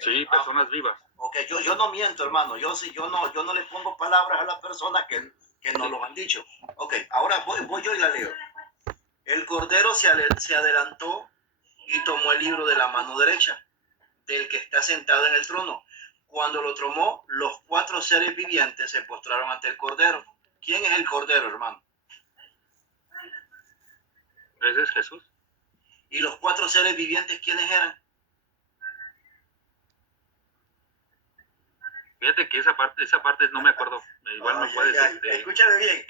Sí, personas vivas. Ok, yo no miento, hermano. Yo no le pongo palabras a las personas que no lo han dicho. Ok, ahora voy yo y la leo. El cordero se adelantó y tomó el libro de la mano derecha del que está sentado en el trono. Cuando lo tomó, los 4 seres vivientes se postraron ante el cordero. ¿Quién es el cordero, hermano? Ese es Jesús. ¿Y los 4 seres vivientes quiénes eran? Fíjate que esa parte no me acuerdo. Igual no puedes. Escúchame bien.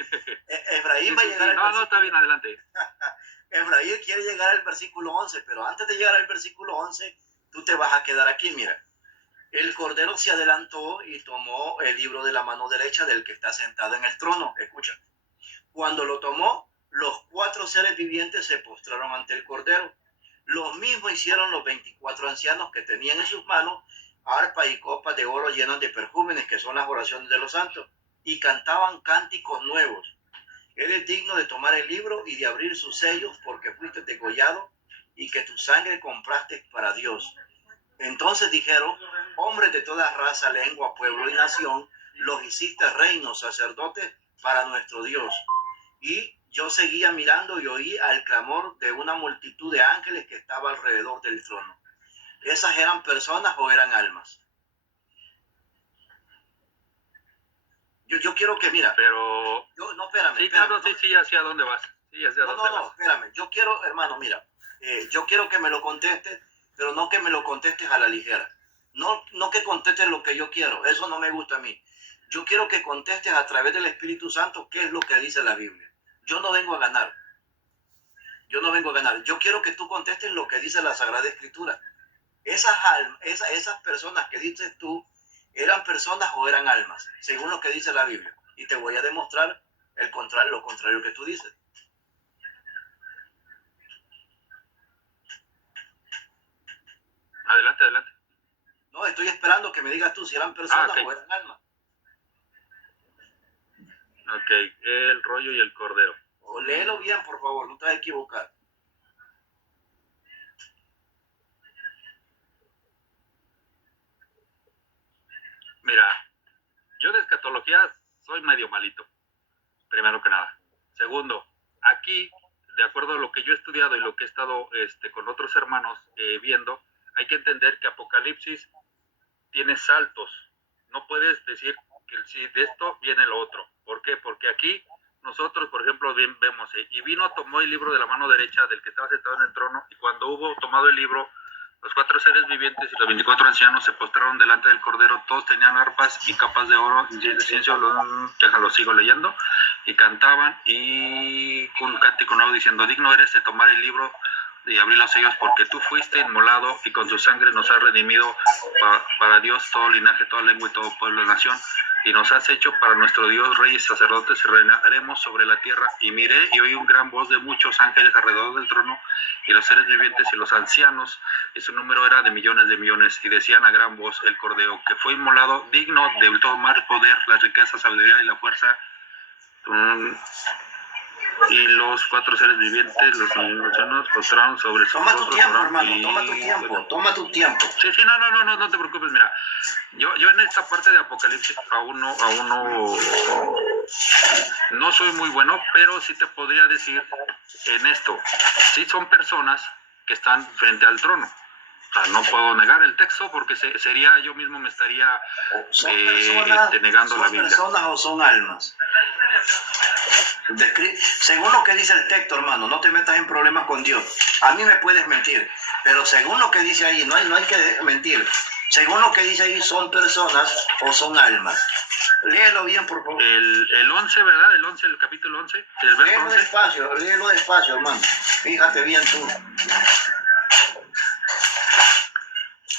Efraín va a llegar al versículo... No, está bien, adelante. Efraín quiere llegar al versículo 11, pero antes de llegar al versículo 11, tú te vas a quedar aquí, mira. El cordero se adelantó y tomó el libro de la mano derecha del que está sentado en el trono. Escucha. Cuando lo tomó, los 4 seres vivientes se postraron ante el cordero. Lo mismo hicieron los 24 ancianos que tenían en sus manos arpa y copas de oro llenas de perjúmenes, que son las oraciones de los santos, y cantaban cánticos nuevos. Eres digno de tomar el libro y de abrir sus sellos, porque fuiste degollado y que tu sangre compraste para Dios. Entonces dijeron: hombres de toda raza, lengua, pueblo y nación, los hiciste reinos, sacerdotes para nuestro Dios. Y yo seguía mirando y oí al clamor de una multitud de ángeles que estaba alrededor del trono. ¿Esas eran personas o eran almas? Yo quiero que, mira. Pero... no, espérame. Sí, espérame, claro, sí, ¿hacia dónde vas? Sí, hacia dónde vas. Espérame. Yo quiero, hermano, mira. Yo quiero que me lo contestes, pero no que me lo contestes a la ligera. No que contestes lo que yo quiero. Eso no me gusta a mí. Yo quiero que contestes a través del Espíritu Santo qué es lo que dice la Biblia. Yo no vengo a ganar. Yo quiero que tú contestes lo que dice la Sagrada Escritura. Esas personas que dices tú, ¿eran personas o eran almas? Según lo que dice la Biblia. Y te voy a demostrar lo contrario que tú dices. Adelante, adelante. No, estoy esperando que me digas tú si eran personas okay. o eran almas. Ok, el rollo y el cordero. Léelo bien, por favor, no te vas a equivocar. Mira, yo de escatología soy medio malito, primero que nada. Segundo, aquí, de acuerdo a lo que yo he estudiado y lo que he estado con otros hermanos viendo, hay que entender que Apocalipsis tiene saltos. No puedes decir que si de esto viene lo otro. ¿Por qué? Porque aquí nosotros, por ejemplo, bien vemos, y vino, tomó el libro de la mano derecha del que estaba sentado en el trono, y cuando hubo tomado el libro, los 4 seres vivientes y los 24 ancianos se postraron delante del cordero. Todos tenían arpas y capas de oro, déjalo, sigo leyendo, y cantaban, y con un cántico nuevo diciendo: digno eres de tomar el libro y abrir los sellos, porque tú fuiste inmolado y con tu sangre nos has redimido para Dios todo linaje, toda lengua y todo pueblo y nación, y nos has hecho para nuestro Dios reyes, sacerdotes, y reinaremos sobre la tierra. Y miré y oí un gran voz de muchos ángeles alrededor del trono, y los seres vivientes y los ancianos, y su número era de millones, y decían a gran voz: el cordero que fue inmolado, digno de tomar el poder, la riqueza, sabiduría y la fuerza. Y los 4 seres vivientes, los ancianos, postraron sobre sus rostros. Toma tu tiempo, hermano, toma tu tiempo. Sí, no te preocupes, mira. Yo en esta parte de Apocalipsis aún no soy muy bueno, pero sí te podría decir en esto. Sí son personas que están frente al trono. O sea, no puedo negar el texto porque sería, yo mismo me estaría negando la Biblia. ¿Son personas o son almas? Según lo que dice el texto, hermano, no te metas en problemas con Dios. A mí me puedes mentir, pero según lo que dice ahí, no hay que mentir. Según lo que dice ahí, ¿son personas o son almas? Léelo bien, por favor. El 11, ¿verdad? El 11, el capítulo 11. El verso 11. Léelo despacio, hermano. Fíjate bien tú.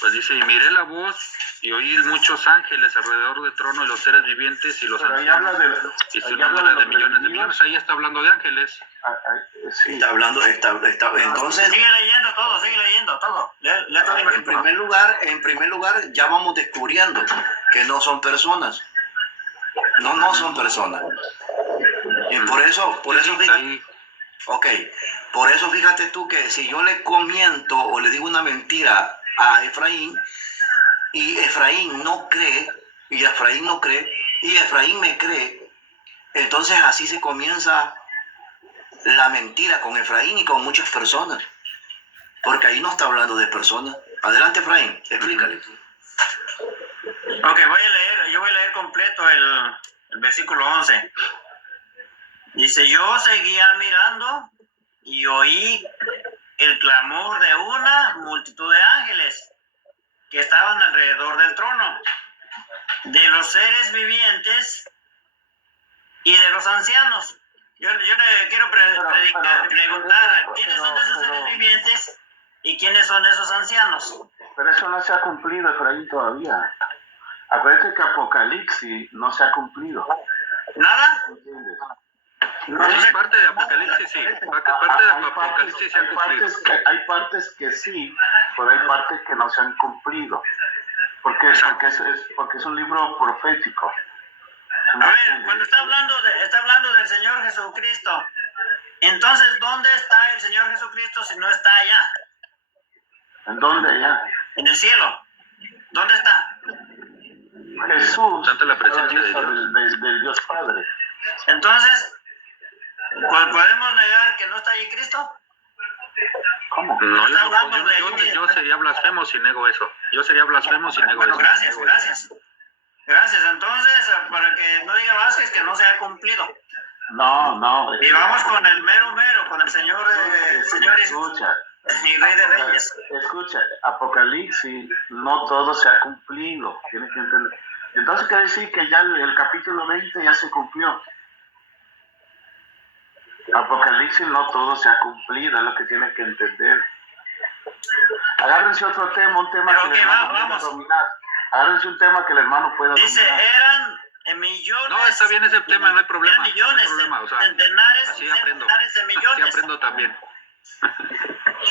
Pues dice: y miré la voz y oí muchos ángeles alrededor del trono, y los seres vivientes y los ancianos, y su número era de millones. Ahí está hablando de ángeles. Sí. Está hablando, entonces... Sigue leyendo todo. En primer lugar, ya vamos descubriendo que no son personas. No son personas. Y por eso fíjate, por eso fíjate tú que si yo le comiento o le digo una mentira a Efraín, y Efraín no cree, y Efraín no cree, y Efraín me cree, entonces así se comienza la mentira con Efraín y con muchas personas, porque ahí no está hablando de personas. Adelante, Efraín, explícale. Ok, yo voy a leer completo el versículo 11. Dice, yo seguía mirando y oí el clamor de una multitud de ángeles que estaban alrededor del trono, de los seres vivientes y de los ancianos. Yo le quiero preguntar, ¿quiénes son esos seres vivientes y quiénes son esos ancianos? Pero eso no se ha cumplido, Efraín, todavía. Acuérdate que Apocalipsis no se ha cumplido. ¿Nada? ¿Entiendes? Sí, parte de Apocalipsis sí. Parte de Apocalipsis se ha cumplido. Hay partes que sí, pero hay partes que no se han cumplido. Porque es un libro profético. A ver, cuando está hablando del Señor Jesucristo, entonces, ¿dónde está el Señor Jesucristo si no está allá? ¿En dónde ya? En el cielo. ¿Dónde está? Jesús Ante la presencia de Dios. del Dios Padre. Entonces, ¿podemos negar que no está allí Cristo? ¿Cómo? No, Está hablando yo sería blasfemo si nego eso. Yo sería blasfemo si nego Bueno, eso. gracias. Gracias. Entonces, para que no diga Vázquez que no se ha cumplido. No. Y vamos con el mero, con el Señor, Escucha. y Rey de Reyes. Escucha, Apocalipsis no todo se ha cumplido. Tienes que entender. Entonces quiere decir que ya el capítulo 20 ya se cumplió. Apocalipsis no todo se ha cumplido, es lo que tienes que entender. Agárrense otro tema, un tema Pero que el que hermano vamos. pueda dominar. Agárrense un tema que el hermano pueda Dice, dominar. eran millones. No, está bien ese tema, no hay problema. Eran millones, No hay problema, o sea, centenares así aprendo. de millones. Así aprendo también.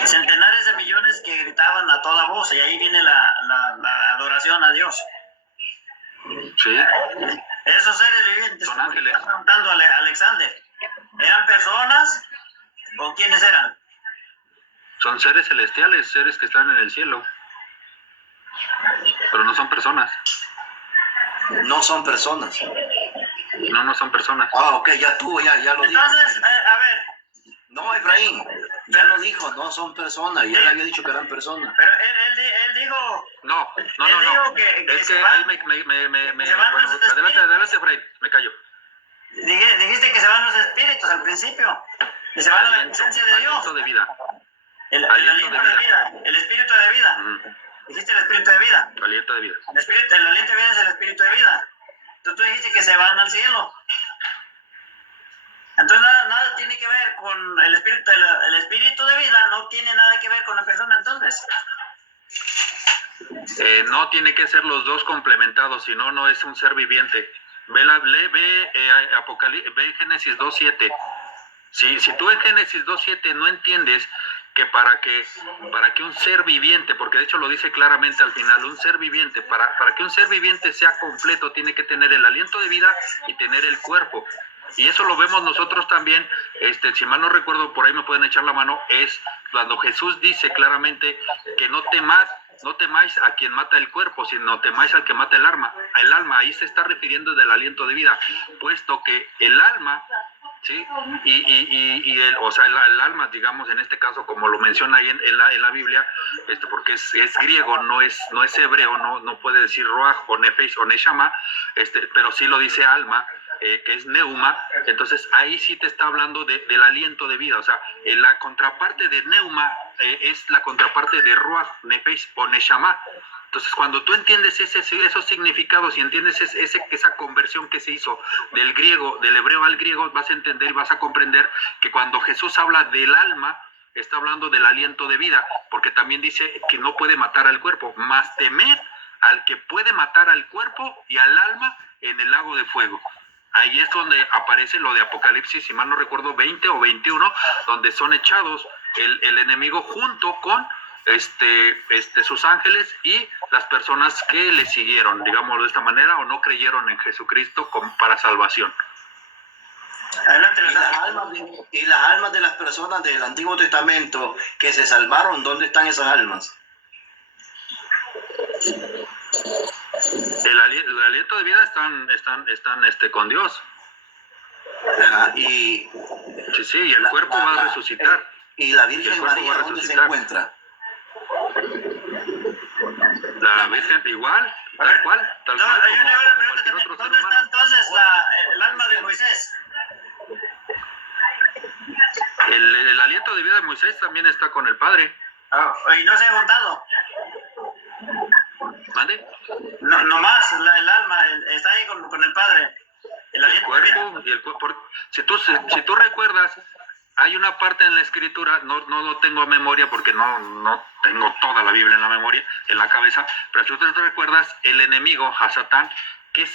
Centenares de millones que gritaban a toda voz, y ahí viene la adoración a Dios. Sí, Esos seres vivientes, Son como ángeles. está preguntando Alexander, ¿eran personas o quiénes eran? son seres celestiales, seres que están en el cielo. Pero no son personas. No son personas. No son personas. Ah, ok, ya estuvo, ya lo dijo. Entonces, a ver, No, Efraín, ya lo dijo, no son personas. Y él había dicho que eran personas. pero él dijo, No. Él dijo que Es se que van- ahí me se van bueno, los adelante, Efraín, me callo. dijiste que se van los espíritus al principio, que se van a la presencia de Dios, Aliento de vida. el aliento aliento de de vida, el espíritu de vida. Ujú, Dijiste el espíritu de vida. aliento de vida. El aliento de vida es el espíritu de vida. Tú dijiste que se van al cielo. Entonces nada tiene que ver con el espíritu. El espíritu de vida no tiene nada que ver con la persona entonces. No tiene que ser los dos complementados, si no, no es un ser viviente. Ve Génesis 2.7. Si tú en Génesis 2.7 no entiendes que para que un ser viviente, porque de hecho lo dice claramente al final, un ser viviente, para que un ser viviente sea completo, tiene que tener el aliento de vida y tener el cuerpo. Y eso lo vemos nosotros también, si mal no recuerdo, por ahí me pueden echar la mano, es cuando Jesús dice claramente que no temáis a quien mata el cuerpo, sino temáis al que mata el alma. Ahí se está refiriendo del aliento de vida, puesto que el alma, ¿sí? El alma, digamos, en este caso, como lo menciona ahí en la Biblia, porque es griego, no es hebreo, no puede decir ruach o nefesh o neshama, pero sí lo dice alma, que es neuma. Entonces ahí sí te está hablando del aliento de vida. O sea, la contraparte de neuma es la contraparte de ruach, nefesh o neshama. Entonces, cuando tú entiendes esos significados y entiendes esa conversión que se hizo del hebreo al griego, vas a entender y vas a comprender que cuando Jesús habla del alma, está hablando del aliento de vida, porque también dice que no puede matar al cuerpo, mas temer al que puede matar al cuerpo y al alma en el lago de fuego. Ahí es donde aparece lo de Apocalipsis, si mal no recuerdo, 20 o 21, donde son echados el enemigo junto con sus ángeles y las personas que le siguieron, digámoslo de esta manera, o no creyeron en Jesucristo para salvación. Adelante, Y las almas de las personas del Antiguo Testamento que se salvaron, ¿dónde están esas almas? están con Dios. Ajá, y Sí, y el cuerpo va a resucitar. ¿Y la Y el Virgen cuerpo María va a dónde se resucitar. encuentra? La Virgen igual, A ver, tal cual, yo como le hago la pregunta cualquier también. otro ser ¿Dónde está humano. entonces el alma de Moisés? El aliento de vida de Moisés también está con el Padre. Y no se ha juntado. ¿Mande? No, nomás el alma está ahí con el Padre. El El aliento de vida. cuerpo y el cuerpo. Si tú recuerdas, hay una parte en la escritura, no lo tengo a memoria porque no tengo toda la Biblia en la memoria, en la cabeza, pero si tú te recuerdas, el enemigo, Hasatán, ¿qué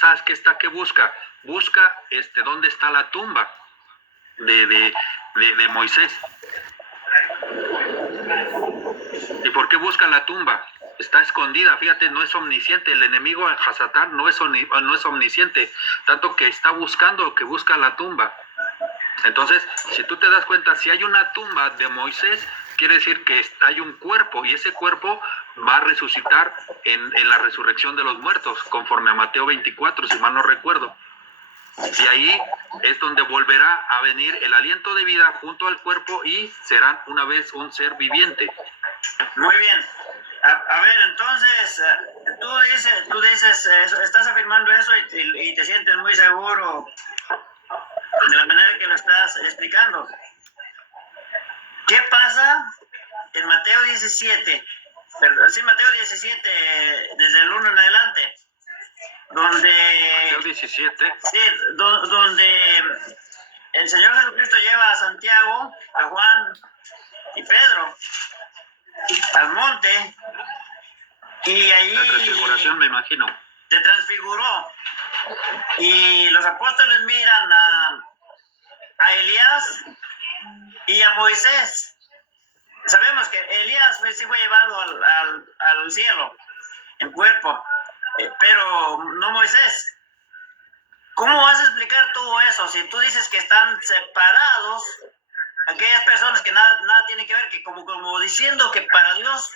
busca? Busca dónde está la tumba de Moisés. ¿Y por qué busca la tumba? Está escondida, fíjate, no es omnisciente. El enemigo Hasatán no es omnisciente, tanto que busca la tumba. Entonces, si tú te das cuenta, si hay una tumba de Moisés, quiere decir que hay un cuerpo, y ese cuerpo va a resucitar en la resurrección de los muertos, conforme a Mateo 24, si mal no recuerdo. Y ahí es donde volverá a venir el aliento de vida junto al cuerpo y serán una vez un ser viviente. Muy bien. A ver, entonces, tú dices, estás afirmando eso y te sientes muy seguro de la manera que lo estás explicando. ¿Qué pasa en Mateo 17? Mateo 17, desde el 1 en adelante, donde... Mateo 17. Sí, donde el Señor Jesucristo lleva a Santiago, a Juan y Pedro al monte, y allí La transfiguración, me imagino. se transfiguró, y los apóstoles miran a Elías y a Moisés. Sabemos que Elías sí fue llevado al cielo en cuerpo, pero no Moisés. ¿Cómo vas a explicar todo eso si tú dices que están separados aquellas personas que nada tienen que ver, que como diciendo que para Dios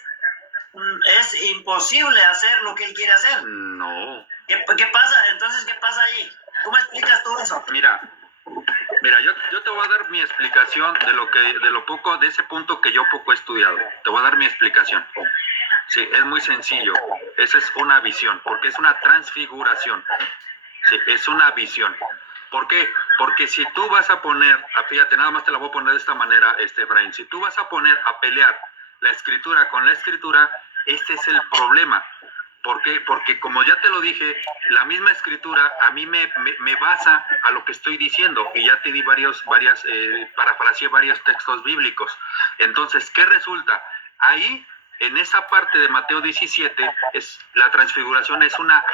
es imposible hacer lo que Él quiere hacer? No. ¿Qué pasa? Entonces, ¿qué pasa ahí? ¿Cómo explicas tú eso? Mira, yo te voy a dar mi explicación de ese punto que yo poco he estudiado. Te voy a dar mi explicación. Sí, es muy sencillo. Esa es una visión, porque es una transfiguración. Sí, es una visión. ¿Por qué? Porque si tú vas a poner, fíjate, nada más te la voy a poner de esta manera, Efraín, si tú vas a poner a pelear la escritura con la escritura, este es el problema. ¿Por qué? Porque como ya te lo dije, la misma escritura a mí me basa a lo que estoy diciendo, y ya te di parafraseé varios textos bíblicos. Entonces, ¿qué resulta? Ahí, en esa parte de Mateo 17, la transfiguración es una,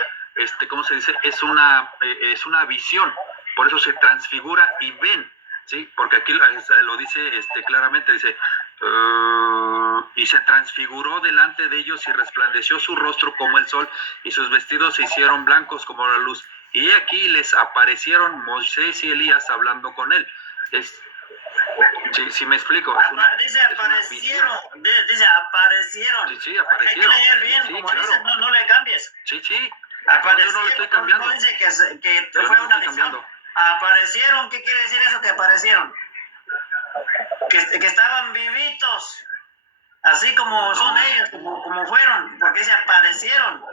¿cómo se dice? Es una visión. Por eso se transfigura y ven, ¿sí? Porque aquí lo dice claramente, dice, y se transfiguró delante de ellos y resplandeció su rostro como el sol y sus vestidos se hicieron blancos como la luz. Y aquí les aparecieron Moisés y Elías hablando con él. Sí, me explico. Dice aparecieron. Dice aparecieron. Sí, aparecieron. Hay que leer bien, Sí, como claro. dice, no le cambies. Sí. Aparecieron, yo no lo estoy cambiando. No dice que Yo fue no lo una estoy visión. cambiando. Aparecieron, ¿qué quiere decir eso que aparecieron? Que estaban vivitos, así como son ellos, como fueron, porque se aparecieron.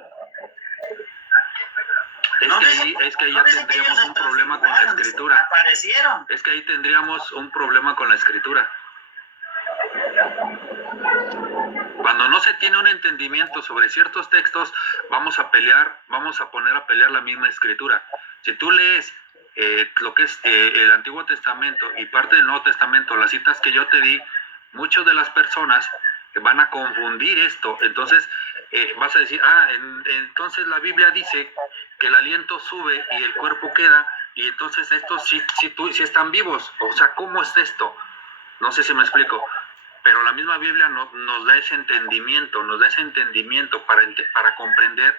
Es que ahí ya tendríamos un problema con la escritura. Aparecieron. Es que ahí tendríamos un problema con la escritura. Cuando no se tiene un entendimiento sobre ciertos textos, vamos a poner a pelear la misma escritura. Si tú lees lo que es el Antiguo Testamento y parte del Nuevo Testamento, las citas que yo te di, muchas de las personas van a confundir esto. Entonces vas a decir, entonces la Biblia dice que el aliento sube y el cuerpo queda, y entonces estos sí están vivos. O sea, ¿cómo es esto? No sé si me explico. Pero la misma Biblia nos da ese entendimiento, para comprender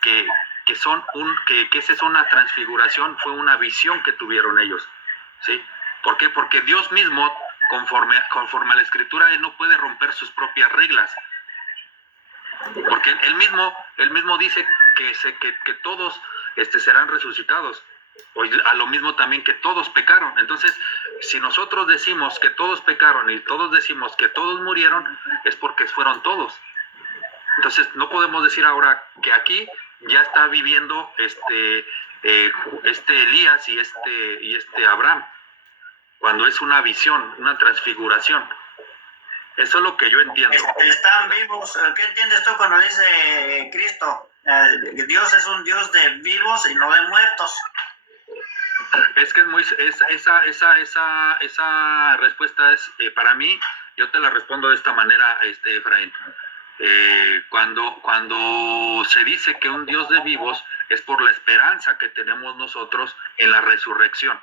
que esa es una transfiguración, fue una visión que tuvieron ellos, ¿sí? ¿Por qué? Porque Dios mismo, conforme a la Escritura, Él no puede romper sus propias reglas. Porque Él mismo dice que todos serán resucitados. O a lo mismo también que todos pecaron. Entonces, si nosotros decimos que todos pecaron y todos decimos que todos murieron, es porque fueron todos. Entonces, no podemos decir ahora que aquí ya está viviendo Elías y este Abraham, cuando es una visión, una transfiguración. Eso es lo que yo entiendo. Están vivos. ¿Qué entiendes tú cuando dice Cristo? Dios es un Dios de vivos y no de muertos. Es que es muy, esa respuesta es, para mí, yo te la respondo de esta manera, Efraín. Cuando se dice que un Dios de vivos es por la esperanza que tenemos nosotros en la resurrección.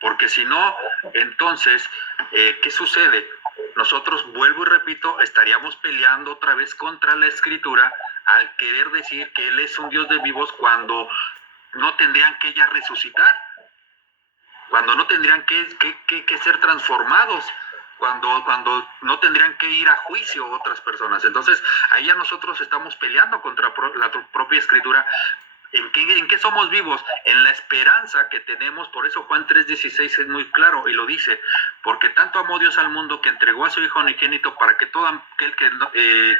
Porque si no, entonces, ¿qué sucede? Nosotros, vuelvo y repito, estaríamos peleando otra vez contra la Escritura al querer decir que Él es un Dios de vivos cuando no tendrían que ya resucitar, cuando no tendrían que ser transformados, cuando no tendrían que ir a juicio otras personas. Entonces, ahí ya nosotros estamos peleando contra la propia Escritura. ¿En qué somos vivos? En la esperanza que tenemos. Por eso Juan 3:16 es muy claro y lo dice: porque tanto amó Dios al mundo que entregó a su Hijo unigénito para que todo aquel que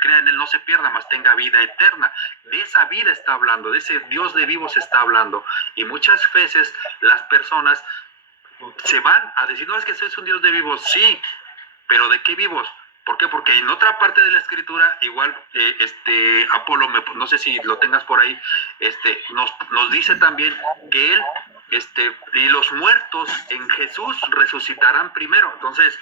crea en Él no se pierda, mas tenga vida eterna. De esa vida está hablando, de ese Dios de vivos está hablando. Y muchas veces las personas se van a decir: no, es que ese es un Dios de vivos. Sí, pero ¿de qué vivos? ¿Por qué? Porque en otra parte de la Escritura, igual, Apolo, no sé si lo tengas por ahí, nos dice también que él, y los muertos en Jesús resucitarán primero. Entonces,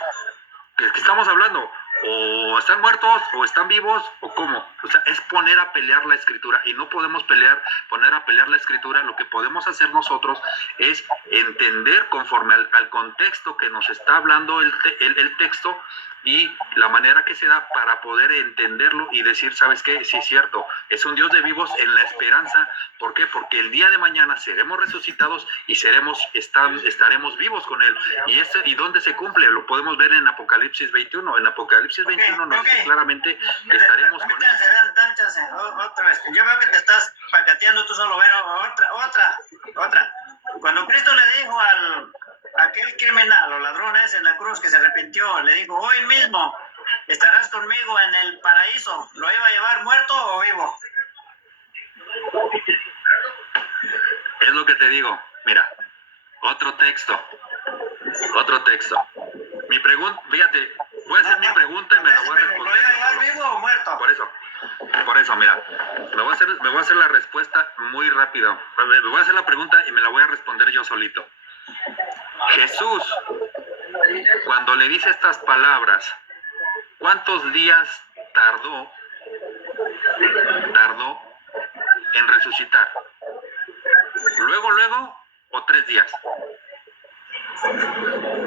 ¿qué estamos hablando? O están muertos, o están vivos, o cómo. O sea, es poner a pelear la Escritura, y no podemos poner a pelear la Escritura. Lo que podemos hacer nosotros es entender conforme al contexto que nos está hablando el texto, y la manera que se da para poder entenderlo y decir: ¿sabes qué? Sí, es cierto, es un Dios de vivos en la esperanza. ¿Por qué? Porque el día de mañana seremos resucitados y estaremos vivos con Él. ¿Y dónde se cumple? Lo podemos ver en Apocalipsis 21. En Apocalipsis 21 nos dice claramente que estaremos con Él. Dan chance, otra vez. Yo veo que te estás pacateando tú solo. Bueno, otra. Cuando Cristo le dijo aquel criminal o ladrón ese en la cruz que se arrepintió, le dijo: hoy mismo estarás conmigo en el paraíso. ¿Lo iba a llevar muerto o vivo? Es lo que te digo. Mira, otro texto. Mi pregunta, fíjate, voy a hacer mi pregunta y me la voy a responder. ¿Lo iba a llevar vivo o muerto? Por eso, mira, me voy a hacer la respuesta muy rápido. Me voy a hacer la pregunta y me la voy a responder yo solito. Jesús, cuando le dice estas palabras, ¿cuántos días tardó en resucitar? ¿Luego o 3 días?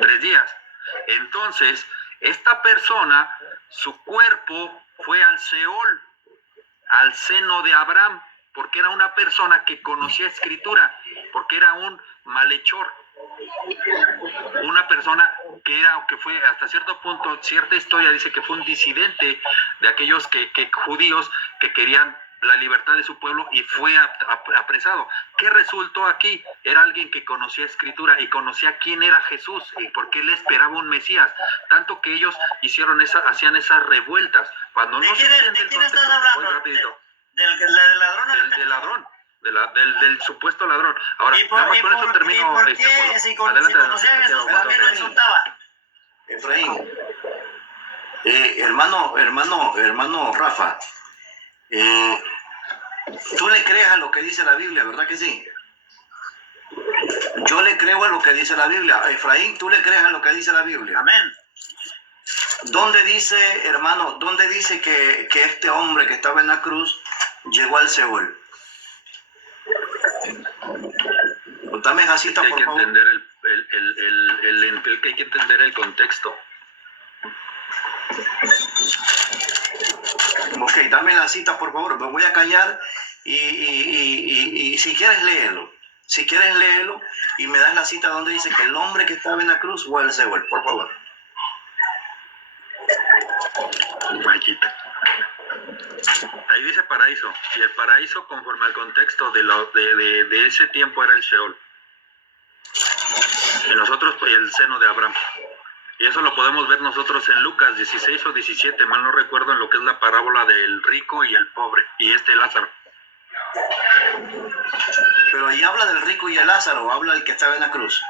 3 días. Entonces, esta persona, su cuerpo fue al Seol, al seno de Abraham, porque era una persona que conocía Escritura, porque era un malhechor, una persona que fue hasta cierto punto, cierta historia dice que fue un disidente de aquellos judíos que querían la libertad de su pueblo, y fue apresado. ¿Qué resultó aquí? Era alguien que conocía Escritura y conocía quién era Jesús y por qué él esperaba un Mesías, tanto que ellos hacían esas revueltas. Cuando no se entiende el quién estás hablando? muy rapidito. ¿Del ladrón? Del supuesto ladrón. Ahora, con eso termino. ¿Por qué? Si conocía a Jesús, ¿por qué lo insultaba? Efraín, hermano Rafa, tú le crees a lo que dice la Biblia, ¿verdad que sí? Yo le creo a lo que dice la Biblia. Efraín, ¿tú le crees a lo que dice la Biblia? Amén. ¿Dónde dice, hermano, que este hombre que estaba en la cruz llegó al Seol? Dame esa cita, por favor. Hay que entender el contexto. Ok, dame la cita, por favor. Me voy a callar y si quieres léelo. Si quieres léelo y me das la cita donde dice que el hombre que estaba en la cruz fue al Seol, por favor. Mallita. Ahí dice paraíso, y el paraíso conforme al contexto de ese tiempo era el Sheol. Y nosotros pues, el seno de Abraham. Y eso lo podemos ver nosotros en Lucas 16 o 17, mal no recuerdo, en lo que es la parábola del rico y el pobre, y Lázaro. Pero ahí habla del rico y el Lázaro, habla del que estaba en la cruz.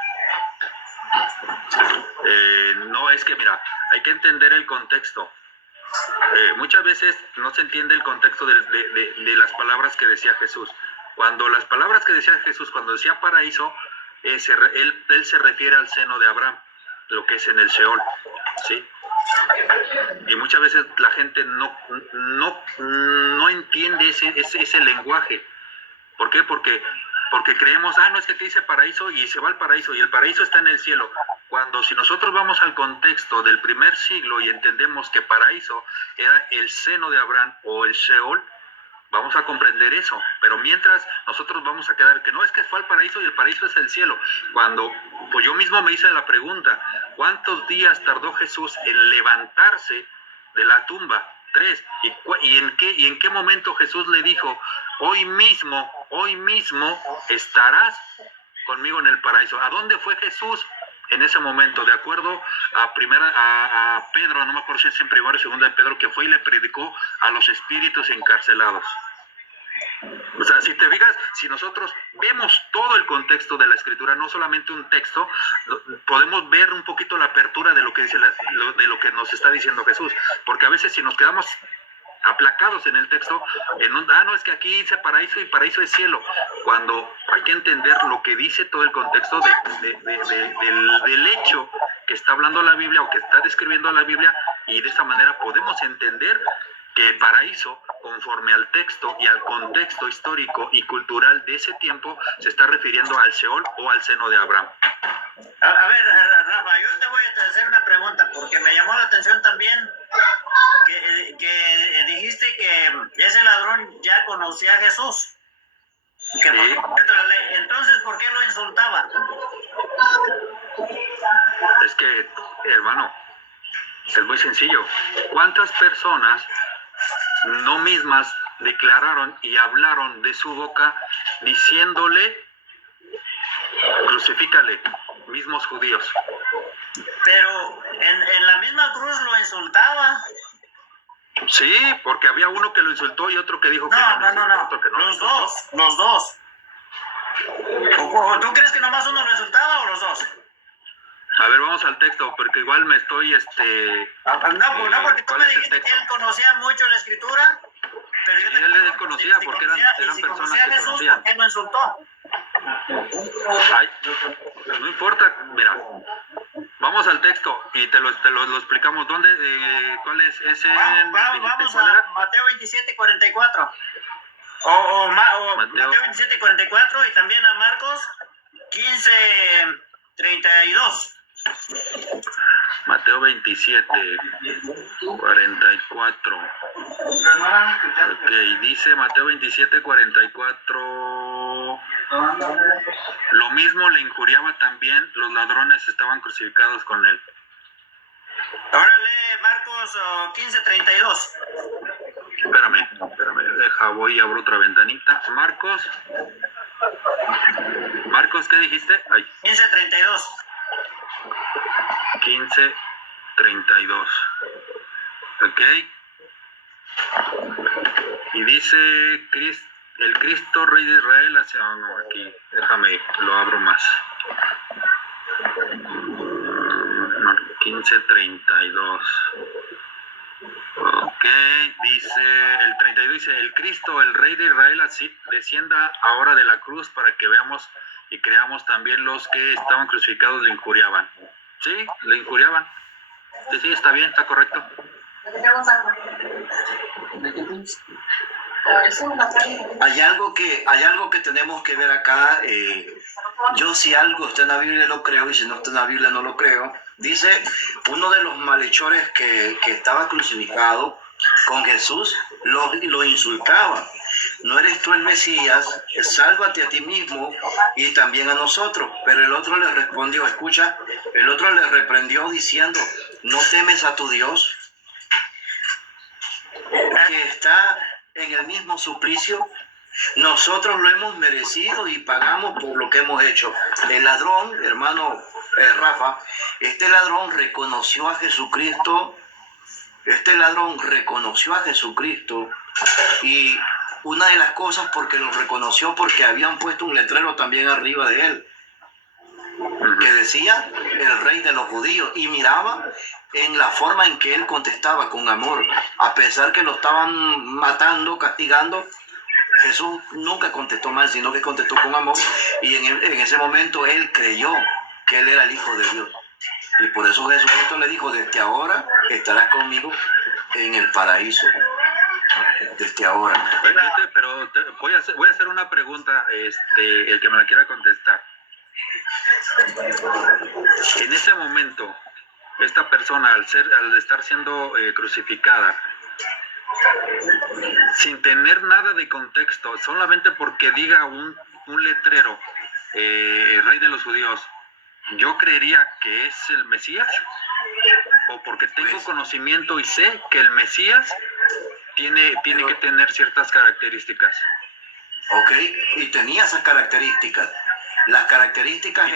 No, es que mira, hay que entender el contexto. Muchas veces no se entiende el contexto de las palabras que decía Jesús. Cuando las palabras que decía Jesús, cuando decía paraíso, él se refiere al seno de Abraham, lo que es en el Sheol, ¿sí? Y muchas veces la gente no entiende ese lenguaje. ¿Por qué? Porque creemos, no, es que aquí dice paraíso y se va al paraíso y el paraíso está en el cielo. Cuando si nosotros vamos al contexto del primer siglo y entendemos que paraíso era el seno de Abraham o el Sheol, vamos a comprender eso. Pero mientras nosotros vamos a quedar que no, es que fue al paraíso y el paraíso es el cielo. Cuando pues yo mismo me hice la pregunta, ¿cuántos días tardó Jesús en levantarse de la tumba? 3. ¿Y en qué momento Jesús le dijo, hoy mismo estarás conmigo en el paraíso? ¿A dónde fue Jesús en ese momento? De acuerdo a Pedro, no me acuerdo si es en primera o segunda de Pedro, que fue y le predicó a los espíritus encarcelados. O sea, si te fijas, si nosotros vemos todo el contexto de la escritura, no solamente un texto, podemos ver un poquito la apertura de lo que dice de lo que nos está diciendo Jesús, porque a veces si nos quedamos aplacados en el texto, no, es que aquí dice paraíso y paraíso es cielo, cuando hay que entender lo que dice todo el contexto del hecho que está hablando la Biblia o que está describiendo la Biblia, y de esa manera podemos entender que el paraíso, conforme al texto y al contexto histórico y cultural de ese tiempo, se está refiriendo al Sheol o al seno de Abraham. A ver, Rafa, yo te voy a hacer una pregunta, porque me llamó la atención también que dijiste que ese ladrón ya conocía a Jesús. Que Sí. Entonces, ¿por qué lo insultaba? Es que, hermano, es muy sencillo. ¿Cuántas personas no mismas declararon y hablaron de su boca diciéndole, crucifícale, mismos judíos? Pero en la misma cruz lo insultaba. Sí, porque había uno que lo insultó y otro que dijo que No. otro que no. Los dos. ¿O tú crees que nomás uno lo insultaba o los dos? A ver, vamos al texto, porque igual me estoy, No, porque tú me dijiste que él conocía mucho la escritura, pero yo él conocía, porque eran si personas conocía a que Jesús, conocían. ¿por qué lo insultó? Ay, no importa, mira, vamos al texto y te lo explicamos. ¿Dónde? ¿Cuál es ese? Vamos ¿Cuál a era? Mateo 27:44. Mateo 27:44 y también a Marcos 15:32. Mateo 27:44. Ok, dice Mateo 27:44. Lo mismo le injuriaba también, los ladrones estaban crucificados con él. Ahora lee Marcos 15:32. Espérame, voy y abro otra ventanita. Marcos, ¿qué dijiste? 15:32. 15:32. Ok. Y dice el Cristo Rey de Israel hacia... no, aquí, déjame, lo abro más. 15:32. Ok, dice el 32, dice el Cristo, el Rey de Israel, así descienda ahora de la cruz para que veamos y creamos también los que estaban crucificados le injuriaban. Sí, le injuriaban. Sí, está bien, está correcto. Hay algo que tenemos que ver acá. Yo si algo está en la Biblia lo creo y si no está en la Biblia no lo creo. Dice uno de los malhechores que estaba crucificado con Jesús, lo insultaba. No eres tú el Mesías, sálvate a ti mismo y también a nosotros. Pero el otro le respondió, escucha, el otro le reprendió diciendo, ¿no temes a tu Dios? que está en el mismo suplicio. Nosotros lo hemos merecido y pagamos por lo que hemos hecho. El ladrón, hermano Rafa, este ladrón reconoció a Jesucristo. Este ladrón reconoció a Jesucristo, y una de las cosas porque lo reconoció, porque habían puesto un letrero también arriba de él que decía el rey de los judíos, y miraba en la forma en que él contestaba con amor, a pesar que lo estaban matando, castigando. Jesús nunca contestó mal, sino que contestó con amor, y en ese momento él creyó que él era el Hijo de Dios. Y por eso Jesucristo le dijo: desde ahora estarás conmigo en el paraíso. Desde ahora. Pero voy a hacer una pregunta, el que me la quiera contestar. En ese momento, esta persona, al estar siendo crucificada, sin tener nada de contexto, solamente porque diga un letrero, rey de los judíos, yo creería que es el Mesías, o porque tengo conocimiento y sé que el Mesías tiene que tener ciertas características. Ok, y tenía esas características. Las características... ¿Y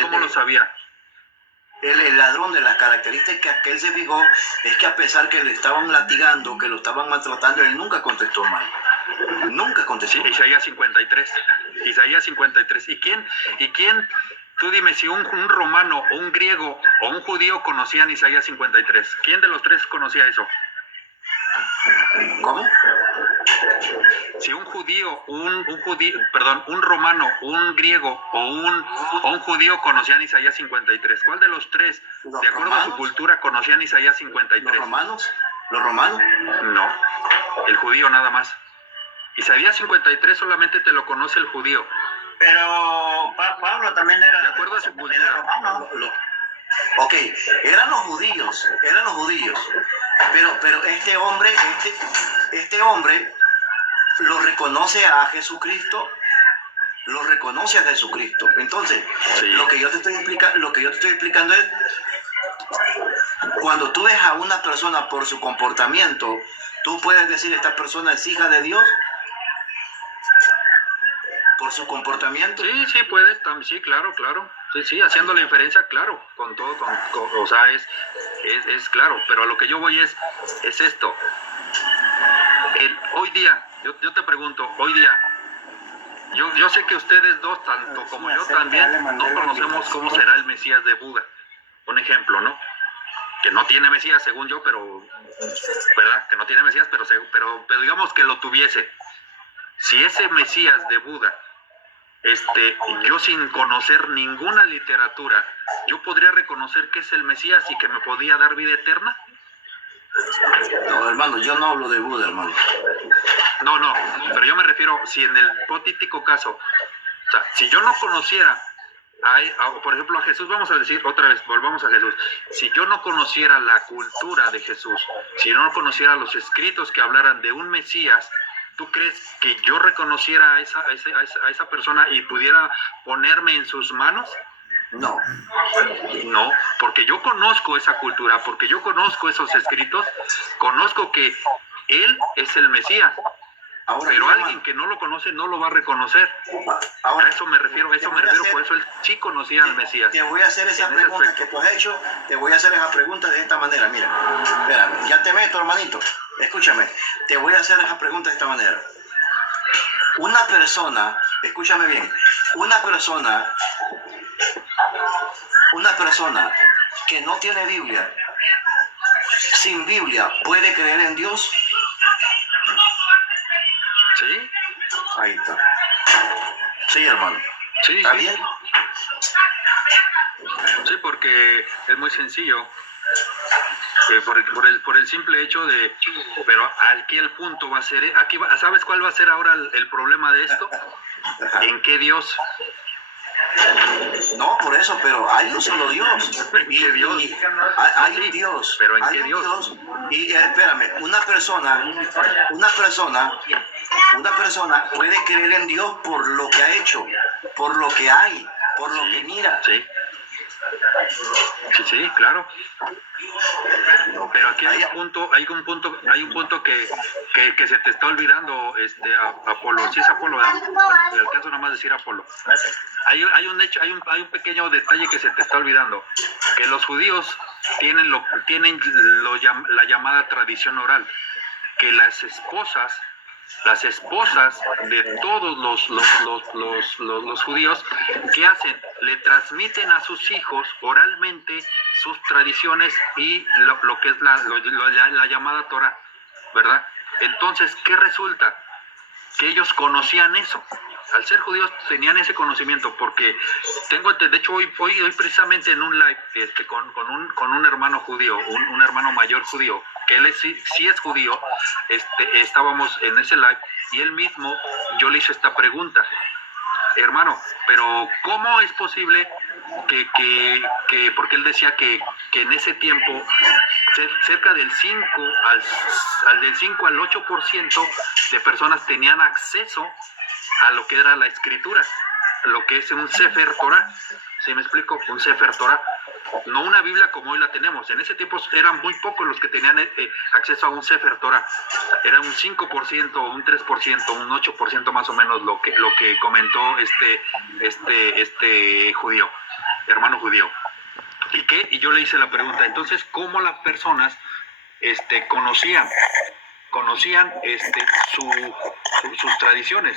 cómo lo sabía? El ladrón, de las características que él se fijó, es que a pesar que le estaban latigando, que lo estaban maltratando, él nunca contestó mal. Nunca contestó. Sí, Isaías 53. Isaías 53. ¿Y quién? Tú dime si un romano o un griego o un judío conocían Isaías 53. ¿Quién de los tres conocía eso? ¿Cómo? Si un romano, un griego o un judío conocían Isaías 53, ¿cuál de los tres, de acuerdo a su cultura, conocían Isaías 53? ¿Los romanos? ¿Los romanos? No, el judío nada más. Isaías 53 solamente te lo conoce el judío. Pero Pablo también era de acuerdo a su cultura romano. Ok, eran los judíos, pero este hombre lo reconoce a Jesucristo, Entonces, sí. lo que yo te estoy explicando es, cuando tú ves a una persona por su comportamiento, tú puedes decir: esta persona es hija de Dios por su comportamiento. Sí, puedes, sí, claro. Sí, haciendo la inferencia, claro, con todo, o sea, es claro, pero a lo que yo voy es esto. Hoy día, yo te pregunto, hoy día, yo sé que ustedes dos, tanto como yo también, no conocemos cómo será el Mesías de Buda. Un ejemplo, ¿no? Que no tiene Mesías, según yo, pero, ¿verdad? Que no tiene Mesías, pero digamos que lo tuviese. Si ese Mesías de Buda, yo sin conocer ninguna literatura, yo podría reconocer que es el Mesías y que me podía dar vida eterna. No, hermano, yo no hablo de Buda, hermano. No, pero yo me refiero, si en el hipotético caso, o sea, si yo no conociera, por ejemplo, a Jesús, vamos a decir otra vez, volvamos a Jesús, si yo no conociera la cultura de Jesús, si no conociera los escritos que hablaran de un Mesías, ¿tú crees que yo reconociera a esa persona y pudiera ponerme en sus manos? No, porque yo conozco esa cultura, porque yo conozco esos escritos, conozco que él es el Mesías. Pero alguien que no lo conoce no lo va a reconocer. Ahora, a eso me refiero, por eso él sí conocía al Mesías. Te voy a hacer esa pregunta que tú has hecho, te voy a hacer esa pregunta de esta manera. Mira, espera, ya te meto, hermanito. Escúchame, te voy a hacer esa pregunta de esta manera. Una persona, escúchame bien, una persona que no tiene Biblia, sin Biblia, ¿puede creer en Dios? ¿Sí? Ahí está. Sí, hermano. Sí, ¿Está sí. bien? Sí, porque es muy sencillo. Por el simple hecho de... Pero aquí el punto va a ser... ¿Sabes cuál va a ser ahora el problema de esto? ¿En qué Dios? No, por eso, pero hay un solo Dios. ¿En qué Dios? Hay Sí, un Dios. pero ¿en hay qué un Dios? Y espérame, una persona puede creer en Dios por lo que ha hecho, por lo que hay, por lo que mira. Sí. Sí, claro. Pero aquí hay un punto que se te está olvidando, Apolo. Sí es Apolo, ¿verdad? Me alcanzo nomás a decir Apolo. Hay un pequeño detalle que se te está olvidando, que los judíos tienen la llamada tradición oral, que las esposas de todos los judíos, ¿qué hacen? Le transmiten a sus hijos oralmente sus tradiciones y lo que es la llamada Torah, ¿verdad? Entonces, ¿qué resulta? Que ellos conocían eso. Al ser judíos tenían ese conocimiento, porque de hecho hoy precisamente en un live con un hermano judío, un hermano mayor judío, que él sí es judío, estábamos en ese live y él mismo, yo le hice esta pregunta: hermano, pero ¿cómo es posible que porque él decía que en ese tiempo cerca del 5 al 8% de personas tenían acceso a lo que era la escritura, lo que es un Sefer Torah? ¿Sí me explico? Un Sefer Torah, no una Biblia como hoy la tenemos. En ese tiempo eran muy pocos los que tenían acceso a un Sefer Torah. Era un 5%, un 3%, un 8% más o menos lo que comentó este judío, hermano judío. Y yo le hice la pregunta: entonces, ¿cómo las personas conocían sus tradiciones?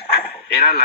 Era la